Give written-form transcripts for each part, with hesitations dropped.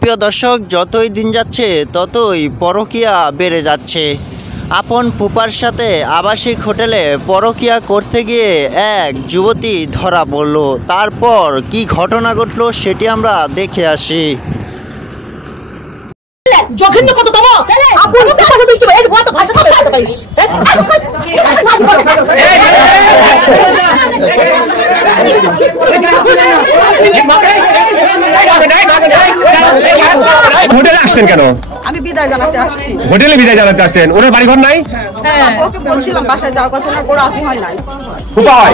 প্রিয় দর্শক, যতই দিন যাচ্ছে ততই পরকীয়া বেড়ে যাচ্ছে। আপন ফুপার সাথে আবাসিক হোটেলে পরকীয়া করতে গিয়ে এক যুবতী ধরা পড়ল। তারপর কি ঘটনা ঘটল সেটি আমরা দেখে আসি। হোটেলে আসছেন কেন? আমি বিদায় জানাতে আসছি। হোটেলে বিদায় জানাতে আসছেন? ওনার বাড়ি ঘর নাই? ওকে বলছিলাম বাসায় যাওয়ার কথা, না করে আসি হয় নাই। ফুপা হয়?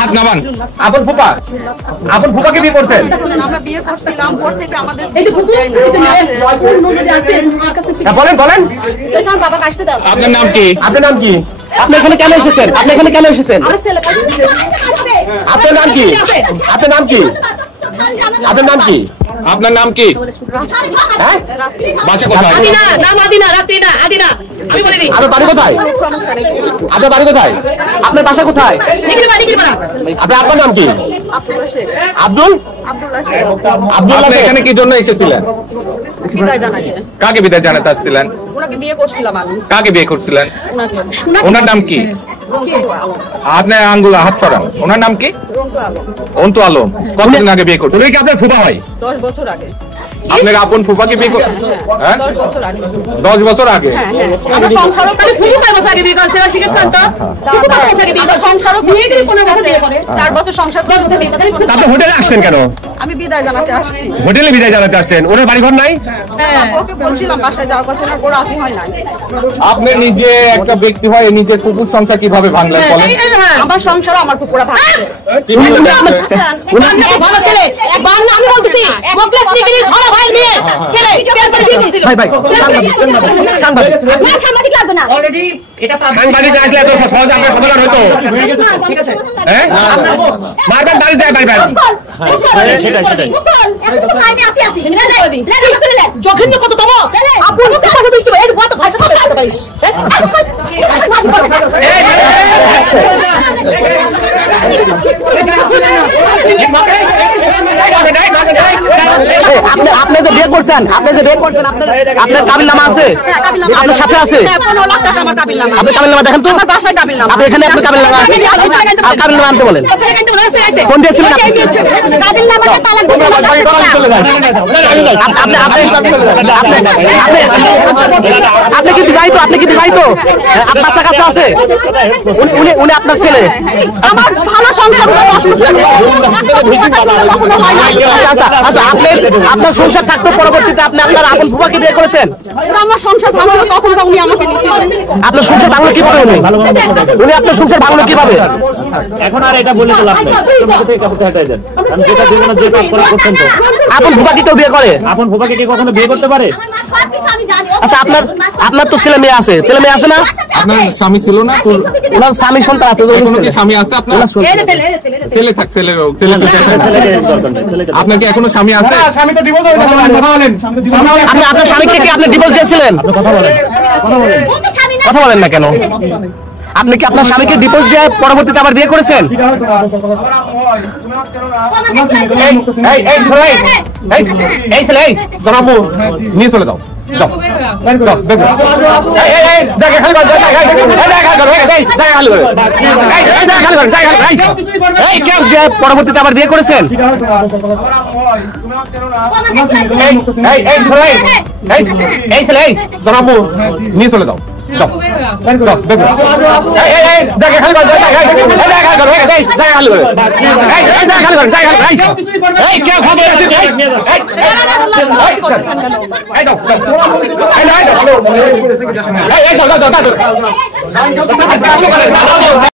হাত নামান। আপন ফুপা? আপন ফুপাকে বিয়ে করছেন? আমরা বিয়ে করছিলাম, পর থেকে আমাদের বলেন বলেন। আপনার নাম কি? আপনার নাম কি? আপনি এখানে কেন এসেছেন? আপনি এখানে কেন এসেছেন? আপনার নাম কি? আপনার নাম কি? আপনার নাম কি? আপনার নাম কি? হ্যাঁ, বাসা কোথায়? আদিনা, নাম আদিনা, রাত্রিনা, আদিনা। আমি বলে দিই। আপনার বাড়ি কোথায়? আপনার বাড়ি কোথায়? আপনার বাসা কোথায়? নিকির বাড়ি, নিকির বাড়ি। আপনার নাম কি? আব্দুল? আব্দুল্লাহ। এখানে কি জন্য এসেছিলেন? বিদায় জানাতে। কাকে বিদায় জানাতে আসছিলেন? ওনাকে বিয়ে করছিলাম আমি। কাকে বিয়ে করছিলেন? ওনাকে। ওনার নাম কি? আপনার আঙ্গুল হাত ছড়ান। ওনার নাম কি? অন্তু আলম। কতদিন আগে বিয়ে করছেন? উনি কি আপনার ফুফা হয়? 10 বছর আগে। আপনার আপন ফুফাকে বিয়ে করছেন? হ্যাঁ, 10 বছর আগে। 10 বছর আগে। আমার সংসারও তাহলে ফুফু কয় বছর আগে বিয়ে করছে? এবার জিজ্ঞেস করেন তো। ফুফু কয় বছর আগে বিয়ে করছে? সংসারও বিয়ে করে কোনো বছর বিয়ে করে? 4 বছর সংসার করছি। আপনি হোটেলে আসছেন কেন? আমি বিদায় জানাতে আসছি। হোটেলে বিদায় জানাতে আসছেন? ওনার বাড়ি ঘর নাই? ওকে বলছিলাম বাসায় যাওয়ার কথা, না করে আসি হয় নাই। আপনি নিজে একটা ব্যক্তি হয়, নিজের ফুপুর সংসার কিভাবে ভাঙলেন বলেন? আমার সংসার আমার পুকুরা ভাঙছে। ভালো ছেলে, বান্না আমি বলতেছি। মোকলেস নিগিরি ঘরে ভাই নিয়ে ছেলে বিয়ে করে বিয়ে করছিল। ভাই না সাংবাদিক লাগবে না। অলরেডি এটা সাংবাদিক আসলে এত সহজে আপনার সমাধান হতো? ঠিক আছে। হ্যাঁ, মারবেন দাঁড়িয়ে যায় ভাই ভাই। জঘন্য কত তম আপন ভাষা দিচ্ছ এর ভাষা ভাষা কথা বলতে পারিস। আপনি যে বিয়ে করছেন, আপনার কাবিলনামা আছে? আপনার সাথে আছে? 15 লাখ টাকা আমার কাবিলনামা। আপনি কাবিলনামা দেখেন তো। আমার বাসায় কাবিলনামা। আপনি এখানে আপনার কাবিলনামা আছে? আর কাবিলনামা আনতে বলেন। কোন দিয়েছিলেন আপনি? কাবিলনামাতে তালাক দিয়েছেন। আপনি কি বিবাহিত? আপনি কি বিবাহিত? আপনার বাচ্চা কাচ্চা আছে? উনি আপনার ছেলে? আমার ভালো সংসার নষ্ট করে। আচ্ছা, আপনার সংসার থাকতো, পরবর্তীতে আপনি আপনার আপন ফুফাকে বিয়ে করেছেন? আমার সংসার ভাঙলো তখন তো উনি আমাকে নিয়েছিলেন। আপনার সংসার ভাঙলো কিভাবে? উনি আপনার সংসার ভাঙলো কিভাবে? এখন আর এটা বলে তো লাভ নেই। আমি যেটা জীবনে যে কাজ করা করতেন তো। আপন ফুফাকে কেউ বিয়ে করে? আপন ফুফাকে কি কখনো বিয়ে করতে পারে? আচ্ছা, আপনার তো ছেলে মেয়ে আছে, ছেলে মেয়ে আছে না? আপনার স্বামী ছিল না? ওনার স্বামী সন্তান আছে? কি স্বামী আছে আপনার? ছেলে থাক, ছেলে আপনার কি এখনো স্বামী আছে? আপনি আপনার স্বামীকে কি আপনি ডিভোর্স দিয়েছিলেন? কথা বলেন না কেন? আপনি কি আপনার স্বামীকে ডিভোর্স দিয়ে পরবর্তীতে আবার বিয়ে করেছেন? এই ছেলে, জনাবু নিয়ে চলে যাও। পরবর্তীতে আবার বিয়ে করেছেন? এই ছেলে, জনাবু নিয়ে চলে যাও।